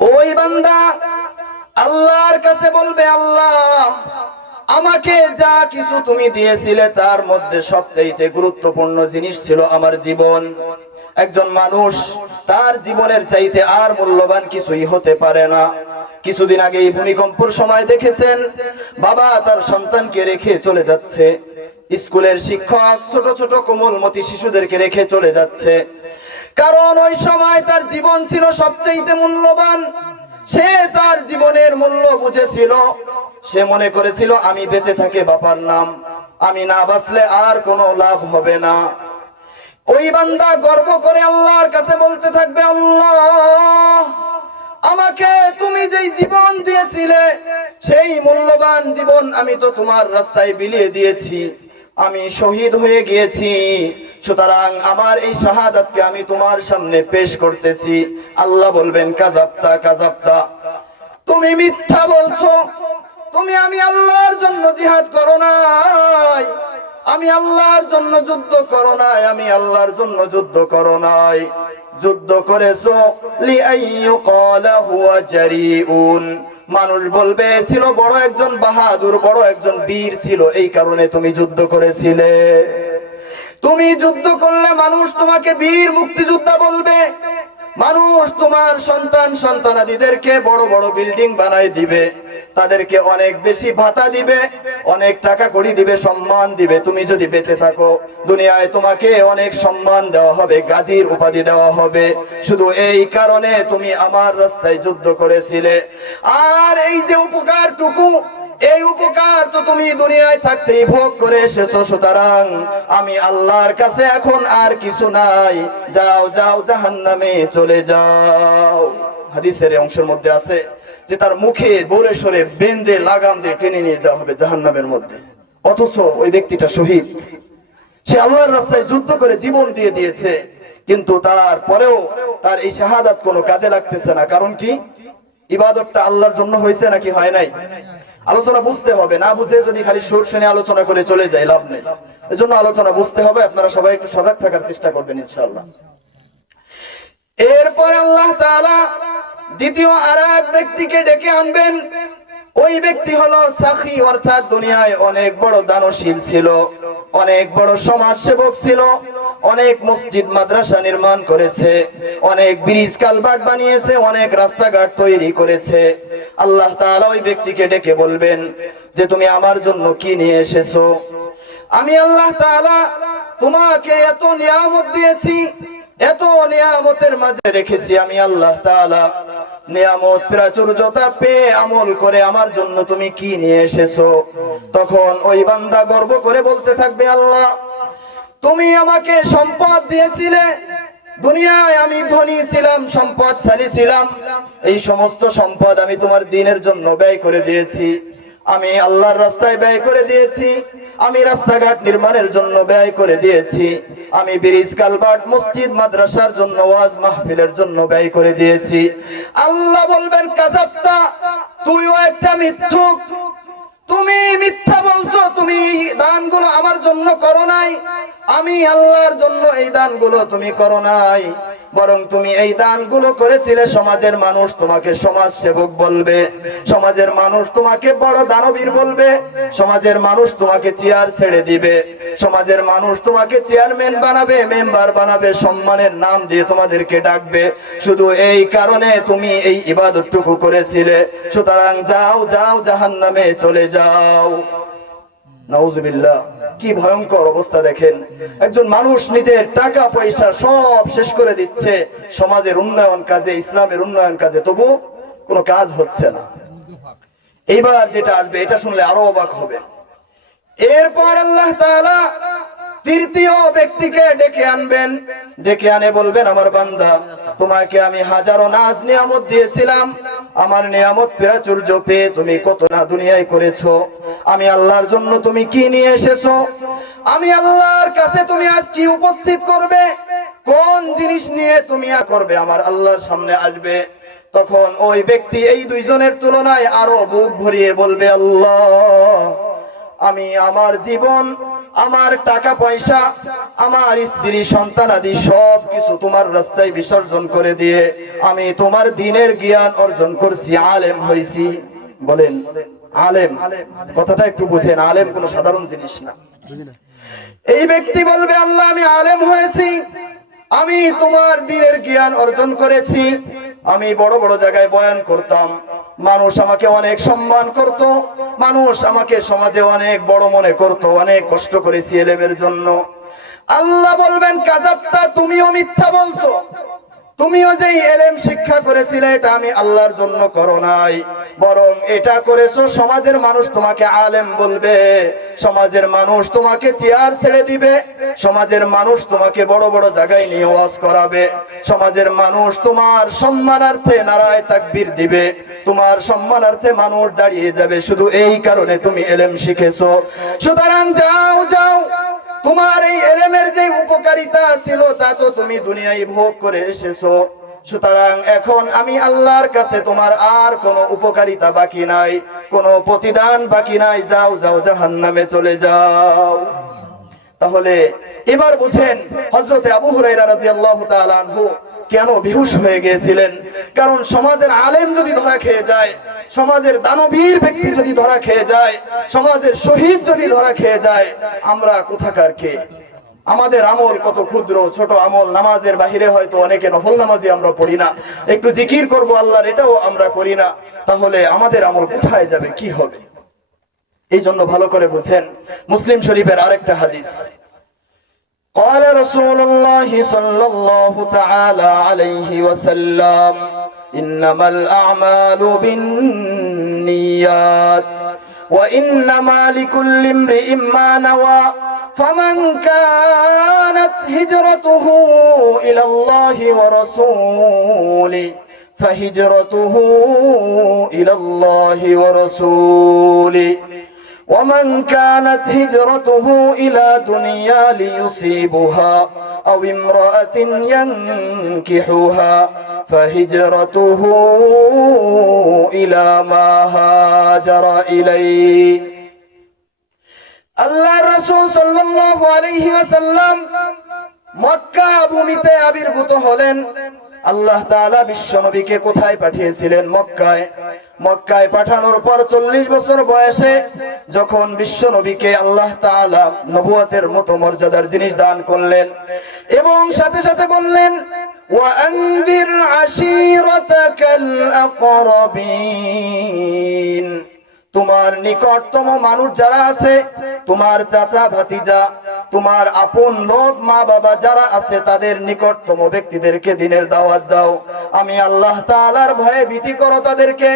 ওই বান্দা আল্লাহর কাছে বলবে, আল্লাহ আমাকে যা কিছু তুমি দিয়েছিলে তার মধ্যে সবচেয়ে গুরুত্বপূর্ণ জিনিস ছিল আমার জীবন। একজন মানুষ তার জীবনের চাইতে আর মূল্যবান কিছুই হতে পারে না। কিছুদিন আগে এই ভূমিকম্পের সময় দেখেছেন, বাবা তার সন্তানকে রেখে চলে যাচ্ছে, স্কুলের শিক্ষক ছোট ছোট কোমলমতি শিশুদেরকে রেখে চলে যাচ্ছে, কারণ ওই সময় তার জীবন ছিল সবচেয়ে মূল্যবান। সে তার জীবনের মূল্য বুঝেছিল। সে মনে করেছিল আমি বেঁচে থাকে বাবার নাম, আমি না বাঁচলে আর কোনো লাভ হবে না। ওই বান্দা গর্ব করে আল্লাহর কাছে বলতে থাকবে, আল্লাহ আমাকে তুমি যেই জীবন দিয়েছিলে সেই মূল্যবান জীবন আমি তো তোমার রাস্তায় বিলিয়ে দিয়েছি, আমি শহীদ হয়ে গিয়েছি, সুতরাং আমার এই শাহাদাতকে আমি তোমার সামনে পেশ করতেছি। আল্লাহ বলবেন, কাযাবতা কাযাবতা, তুমি মিথ্যা বলছো, তুমি আমি আল্লাহর জন্য জিহাদ করো নাই, আমি আল্লাহর জন্য যুদ্ধ করো নাই, আমি আল্লাহর জন্য যুদ্ধ করো নাই, যুদ্ধ করেছো লিআইয়ুকালা হুয়া জারিউন, মানুষ বলবে ছিল বড় একজন বাহাদুর, বড় একজন বীর ছিল, এই কারণে তুমি যুদ্ধ করেছিলে। তুমি যুদ্ধ করলে মানুষ তোমাকে বীর মুক্তিযোদ্ধা বলবে, মানুষ তোমার সন্তান সন্তানাদিদেরকে বড় বড় বিল্ডিং বানাই দিবে, তাদেরকে অনেক বেশি ভাতা দিবে, অনেক টাকা কড়ি দিবে, সম্মান দিবে। তুমি যদি বেঁচে থাকো দুনিয়ায় তোমাকে অনেক সম্মান দেওয়া হবে, গাজীর উপাধি দেওয়া হবে, শুধু এই কারণে তুমি আমার রাস্তায় যুদ্ধ করেছিলে। আর এই যে উপকারটুকু, এই উপকার তো তুমি দুনিয়ায় থাকতেই ভোগ করে এসেছো, সুতরাং আমি আল্লাহর কাছে এখন আর কিছু নাই, যাও যাও জাহান্নামে চলে যাও। হাদিসের অংশের মধ্যে আছে যে তার মুখে বরে সরে বেঁধে লাগাম দিয়ে টেনে নিয়ে যাওয়া হবে জাহান্নামের মধ্যে। অথচ ওই ব্যক্তিটা শহীদ, সে আল্লাহর রাস্তায় যুদ্ধ করে জীবন দিয়ে দিয়েছে, কিন্তু তারপরেও তার এই শাহাদাত কোনো কাজে লাগতেছে না। কারণ কি? ইবাদতটা আল্লাহর জন্য হয়েছে নাকি হয় নাই? আলোচনা বুঝতে হবে, না বুঝে যদি খালি সুর শুনে আলোচনা করে চলে যায় লাভ নেই। এজন্য আলোচনা বুঝতে হবে। আপনারা সবাই একটু সজাগ থাকার চেষ্টা করবেন ইনশাআল্লাহ। এরপরে আল্লাহ তাআলা দ্বিতীয় আরেক ব্যক্তিকে ডেকে আনবেন। ওই ব্যক্তি হলো সাখী, অর্থাৎ দুনিয়ায় অনেক বড় দানশীল ছিল, অনেক বড় সমাজ সেবক ছিল, অনেক মসজিদ মাদ্রাসা নির্মাণ করেছে, অনেক ব্রিজ কালভার্ট বানিয়েছে, অনেক রাস্তাঘাট তৈরি করেছে। আল্লাহ তাআলা ওই ব্যক্তিকে ডেকে বলবেন যে তুমি আমার জন্য কি নিয়ে এসেছো? আমি আল্লাহ তাআলা তোমাকে এত নিয়ামত দিয়েছি, এত নিয়ামতের মাঝে রেখেছি, আমি আল্লাহ তাআলা নিয়ামত প্রাচুর্যতা পেয়ে আমল করে আমার জন্য তুমি কি নিয়ে এসেছো? তখন ওই বান্দা গর্ব করে বলতে থাকবে, আল্লাহ তুমি আমাকে সম্পদ দিয়েছিলে, দুনিয়ায় আমি ধনী ছিলাম, সম্পদশালী ছিলাম, এই সমস্ত সম্পদ আমি তোমার দ্বীনের জন্য ব্যয় করে দিয়েছি, আমি আল্লাহর রাস্তায় ব্যয় করে দিয়েছি, আমি রাস্তাঘাট নির্মাণের জন্য ব্যয় করে দিয়েছি, আমি ব্রিজ কালভার্ট মসজিদ মাদ্রাসার জন্য ওয়াজ মাহফিলের জন্য ব্যয় করে দিয়েছি। আল্লাহ বলবেন, কাযাবতা, তুইও একটা মিথ্যুক, তুমি মিথ্যা বলছো, তুমি দানগুলো আমার জন্য করো নাই, আমি আল্লাহর জন্য এই দানগুলো তুমি করো নাই, বরং তুমি এই দানগুলো করেছিলে, সমাজের মানুষ তোমাকে সমাজ সেবক বলবে, সমাজের মানুষ তোমাকে বড় দানবীর বলবে, সমাজের মানুষ তোমাকে চেয়ার ছেড়ে দিবে, সমাজের মানুষ তোমাকে চেয়ারম্যান বানাবে, মেম্বার বানাবে, সম্মানের নাম দিয়ে তোমাদেরকে ডাকবে, শুধু এই কারণে তুমি এই ইবাদতটুকু করেছিলে, সুতরাং যাও যাও জাহান্নামে চলে যাও। নাউজুবিল্লাহ, কি ভয়ঙ্কর অবস্থা দেখেন। একজন মানুষ নিজের টাকা পয়সা সব শেষ করে দিচ্ছে সমাজের উন্নয়ন কাজে, ইসলামের উন্নয়ন কাজে, তবু কোনো কাজ হচ্ছে না। এইবার যেটা আসবে এটা শুনলে আরো অবাক হবে। এরপর আল্লাহ তাআলা তৃতীয় ব্যক্তিকে ডেকে আনবেন, ডেকে আনে বলবেন, আমার বান্দা তোমাকে আমি হাজারো নাজ নিয়ামত দিয়েছিলাম, আমার নিয়ামত প্রাচুর্য পেয়ে তুমি কত না দুনিয়ায় করেছো, আমি আল্লাহর জন্য তুমি কি নিয়ে এসেছো? আমি আল্লাহর কাছে তুমি আজ কি উপস্থিত করবে? কোন জিনিস নিয়ে তুমি করবে আমার আল্লাহর সামনে আসবে? তখন ওই ব্যক্তি এই দুইজনের তুলনায় আরো বুক ভরিয়ে বলবে, আল্লাহ আমি আমার জীবন আমার টাকা পয়সা, আমার স্ত্রী সন্তানাদি সব কিছু তোমার রাস্তায় বিসর্জন করে দিয়ে আমি তোমার দ্বীনের জ্ঞান অর্জন করছি, আলেম হয়েছি। বলেন আলেম কথাটা একটু বুঝেন, আলেম কোনো সাধারণ জিনিস না। এই ব্যক্তি বলবে আল্লাহ আমি আলেম হয়েছি, আমি তোমার দ্বীনের জ্ঞান অর্জন করেছি, আমি বড় বড় জায়গায় বয়ান করতাম, মানুষ আমাকে অনেক সম্মান করত, মানুষ আমাকে সমাজে অনেক বড় মনে করত, অনেক কষ্ট করেছি এলেমের জন্য। আল্লাহ বলবেন কাযাবতা, তুমিও মিথ্যা বলছো, তুমিও যে এলেম শিক্ষা করেছিলে এটা আমি আল্লাহর জন্য করো নাই, বরং এটা করেছো সমাজের মানুষ তোমাকে আলেম বলবে, সমাজের মানুষ তোমাকে চেয়ার ছেড়ে দিবে, সমাজের মানুষ তোমাকে বড় বড় জায়গায় নিয়ে ওয়াজ করাবে, সমাজের মানুষ তোমার সম্মানার্থে নারায়ে তাকবীর দিবে, তোমার সম্মানার্থে মানুষ দাঁড়িয়ে যাবে, শুধু এই কারণে তুমি এলেম শিখেছো। সুতরাং যাও যাও, তোমার এই এলেমের যে উপকারিতা ছিল তা তো তুমি দুনিয়ায় ভোগ করে এসেছো, সুতরাং এখন আমি আল্লাহর কাছে তোমার আর কোনো উপকারিতা বাকি নাই, কোনো প্রতিদান বাকি নাই, যাও যাও জাহান্নামে চলে যাও। তাহলে এবার বুঝেন হযরতে আবু হুরায়রা রাদিয়াল্লাহু তাআলা আনহু কেন বেহুশ হয়ে গিয়েছিলেন। কারণ সমাজের আলেম যদি ধরা খেয়ে যায়, সমাজের দানবীর ব্যক্তি যদি ধরা খেয়ে যায়, সমাজের শহীদ যদি ধরা খেয়ে যায়, আমরা কোথাকার কে? আমাদের আমল কত ক্ষুদ্র ছোট আমল, নামাজের বাহিরে হয়তো অনেকে নফল নামাজি আমরা পড়ি না, একটু জিকির করব আল্লাহর এটাও আমরা করি না, তাহলে আমাদের আমল কোথায় যাবে, কি হবে? এই জন্য ভালো করে বুঝেন মুসলিম শরীফের আরেকটা হাদিস, قال رسول الله صلى الله تعالى عليه وسلم إنما الأعمال بالنيات وإنما لكل امرئ ما نوى فمن كانت هجرته إلى الله ورسوله فهجرته إلى الله ورسوله ومن كانت هجرته إلى دنيا ليصيبها أو امرأة ينكحها فهجرته إلى ما هاجر إليه। আল্লাহর রাসূল সাল্লাল্লাহু আলাইহি ওয়াসাল্লাম মক্কা ভূমিতে আবির্ভূত হলেন। আল্লাহ তাআলা বিশ্বনবীকে কোথায় পাঠিয়েছিলেন? মক্কায়। মক্কায় পাঠানোর পর 40 বছর বয়সে যখন বিশ্বনবীকে আল্লাহ তাআলা নবুয়তের মতো মর্যাদার জিনিস দান করলেন এবং সাথে সাথে বললেন ওয়াআনযির আশীরাতাকাল আকরাবিন, তোমার নিকটতম মানুষ যারা আছে, তোমার চাচা ভাতিজা, তোমার আপন লোক মা বাবা যারা আছে, তাদের নিকটতম ব্যক্তিদেরকে দ্বীনের দাওয়াত দাও। আমি আল্লাহ তাআলার ভয়ে ভীতি করো তাদেরকে,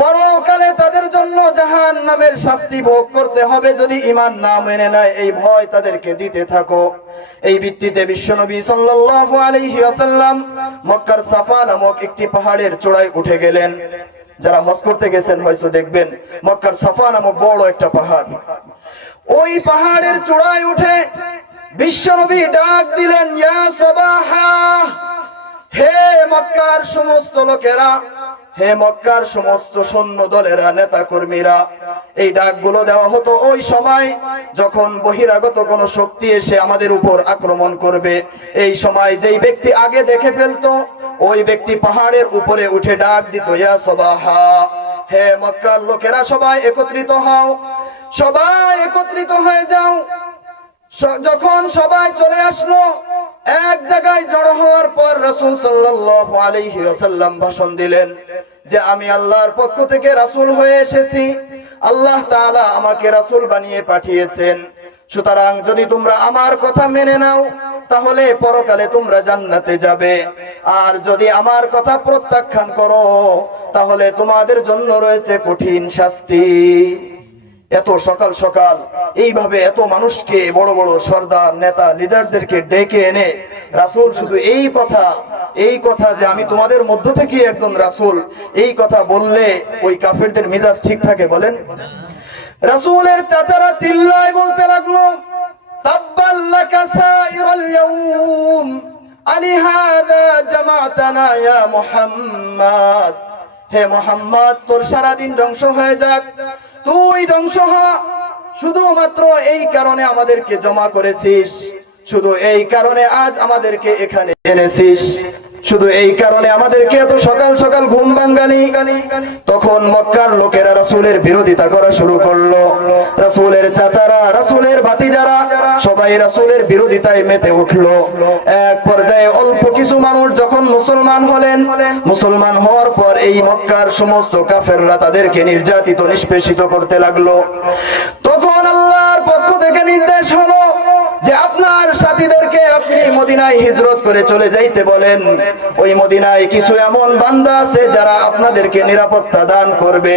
পরকালে তাদের জন্য জাহান্নামের শাস্তি ভোগ করতে হবে যদি ঈমান না মেনে নেয়, এই ভয় তাদেরকে দিতে থাকো। এই ভিত্তিতে বিশ্বনবী সাল্লাল্লাহু আলাইহি ওয়াসাল্লাম মক্কার সাফা নামক একটি পাহাড়ের চূড়ায় উঠে গেলেন। যারা হজ করতে গেছেন হয়তো দেখবেন মক্কার সাফা নামক বড় একটা পাহাড়, ওই পাহাড়ের চূড়ায় উঠে বিশ্বনবী ডাক দিলেন ইয়া সাবাহা, হে মক্কার সমস্ত লোকেরা, হে মক্কার সমস্ত সৈন্য দলেরা, নেতা কর্মীরা। এই ডাকগুলো দেওয়া হতো ওই সময় যখন বহিরাগত কোন শক্তি এসে আমাদের উপর আক্রমণ করবে। এই সময় যেই ব্যক্তি আগে দেখে ফেলতো ওই ব্যক্তি পাহাড়ের উপরে উঠে ডাক দিত ইয়া সাবাহা, হে মক্কার লোকেরা সবাই একত্রিত হও, সবাই একত্রিত হয়ে যাও। যখন সবাই চলে আসলো এক জায়গায় জড়ো হওয়ার পর রাসূল সাল্লাল্লাহু আলাইহি ওয়াসাল্লাম ভাষণ দিলেন যে আমি আল্লাহর পক্ষ থেকে রাসূল হয়ে এসেছি, আল্লাহ তাআলা আমাকে রাসূল বানিয়ে পাঠিয়েছেন, সুতরাং যদি তোমরা আমার কথা মেনে নাও তাহলে পরকালে তোমরা জান্নাতে যাবে, আর যদি আমার কথা প্রত্যাখ্যান করো তাহলে তোমাদের জন্য রয়েছে কঠিন শাস্তি। এত সকাল সকাল এইভাবে এত মানুষকে, বড় বড় সর্দার নেতা লিডারদেরকে ডেকে এনে রাসূল শুধু এই কথা যে আমি তোমাদের মধ্য থেকে একজন রাসূল, এই কথা বললে ওই কাফেরদের মেজাজ ঠিক থাকে? বলেন। রাসূলের চাচারা চিল্লায় বলতে লাগলো তাব্বাল লাকা সাইরাল ইয়াউম আলিহাযা জামাতানা ইয়া মুহাম্মদ, হে মুহাম্মদ তোর সারা দিন ধ্বংস হয়ে যাক, তুই ধ্বংস হ, শুধুমাত্র এই কারণে আমাদেরকে জমা করেছিস, শুধু এই কারণে আজ আমাদেরকে এখানে এনেছিস, শুধু এই কারণে আমাদেরকে এত সকাল সকাল ঘুম ভাঙালি। তখন মক্কার লোকেরা রাসূলের বিরোধিতা করা শুরু করলো। রাসূলের চাচারা, রাসূলের ভাতিজারা সবাই রাসূলের বিরোধিতায় মেতে উঠলো। এক পর্যায়ে অল্প কিছু মানুষ যখন মুসলমান হলেন, মুসলমান হওয়ার পর এই মক্কার সমস্ত কাফেররা তাদেরকে নির্যাতিত নিষ্পেষিত করতে লাগলো। তখন আল্লাহর পক্ষ থেকে নির্দেশ হলো যে আপনার সাথীদেরকে আপনি মদিনায় হিজরত করে চলে যাইতে বলেন। ওই মদিনায় কিছু এমন বান্দা আছে যারা আপনাদেরকে নিরাপত্তা দান করবে।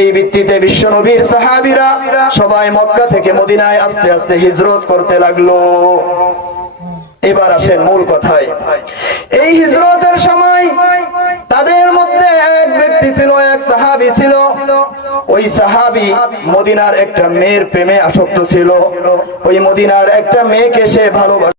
এই ভিত্তিতে বিশ্বনবীর সাহাবীরা সবাই মক্কা থেকে মদিনায় আস্তে আস্তে হিজরত করতে লাগলো। এবার আসেন মূল কথায়। এই হিজরতের সময় তাদের মধ্যে এক ব্যক্তি ছিল, এক সাহাবী ছিল। ওই সাহাবী মদিনার একটা মেয়ের প্রেমে আসক্ত ছিল। ওই মদিনার একটা মেয়েকে সে ভালোবাসে।